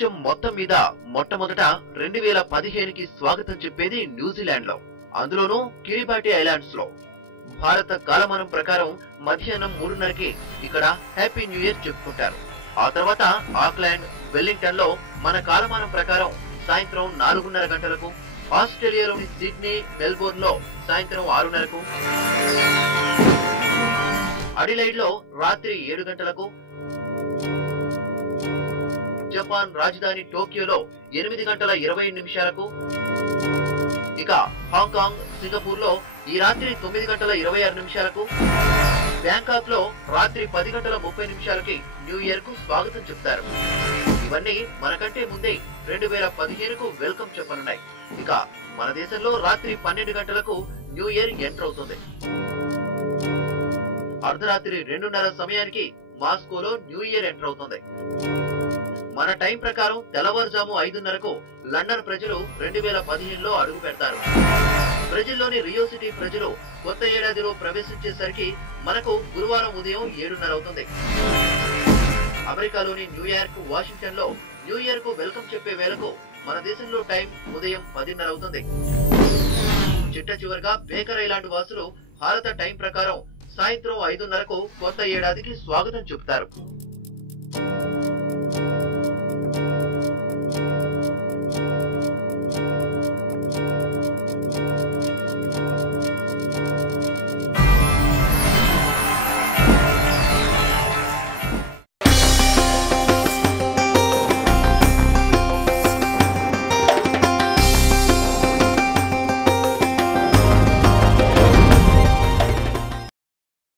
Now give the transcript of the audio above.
ప్రపంచం మొత్తం మీద మొట్టమొదట 2015కి స్వాగతం చెప్పేది న్యూజిలాండ్ లో, అందులోనూ కిరిబాటి ఐలాండ్స్ లో. భారత కాలమానం ప్రకారం మధ్యాహ్నం 3:30కి ఇక్కడ హ్యాపీ న్యూ ఇయర్ చెప్పుకుంటారు. ఆ తర్వాత ఆక్లాండ్, వెల్లింగ్టన్ లో మన కాలమానం ప్రకారం సాయంత్రం 4:30 గంటలకు, ఆస్ట్రేలియాలోని సిడ్నీ, మెల్బోర్న్ లో సాయంత్రం 6:30కు, అడిలైడ్ లో రాత్రి 7 గంటలకు, జపాన్ రాజధాని టోక్యోలో 8:25 ఇక హాంకాంగ్, సింగపూర్ లో ఈ రాత్రి 9:26 బ్యాంకాక్ లో రాత్రి 10:30 న్యూ ఇయర్ కు స్వాగతం చెప్తారు. ఇవన్నీ మనకంటే ముందే 2015కు వెల్కమ్ చెప్పనున్నాయి. ఇక మన దేశంలో రాత్రి 12 గంటలకు న్యూ ఇయర్ ఎంటర్ అవుతుంది. అర్ధరాత్రి 2:30 సమయానికి మాస్కోలో న్యూ ఇయర్ ఎంటర్ అవుతుంది. మన టైం ప్రకారం తెల్లవారుజాము 5:30కు లండన్ ప్రజలు 2015లో అడుగు పెడతారు. బ్రెజిల్లోని రియో సిటీ ప్రజలు కొత్త ఏడాదిలో ప్రవేశించేసరికి మనకు గురువారం ఉదయం 7:30 అవుతుంది. అమెరికాలోని న్యూయార్క్, వాషింగ్టన్ లో న్యూ ఇయర్ కు వెల్కమ్ చెప్పే వేళకు మన దేశంలో టైం ఉదయం 10:30 అవుతుంది. చిట్ట చివరిగా బేకర్ ఐలాండ్ వాసులు భారత టైం ప్రకారం సాయంత్రం 5:30కు కొత్త ఏడాదికి స్వాగతం చెప్తారు.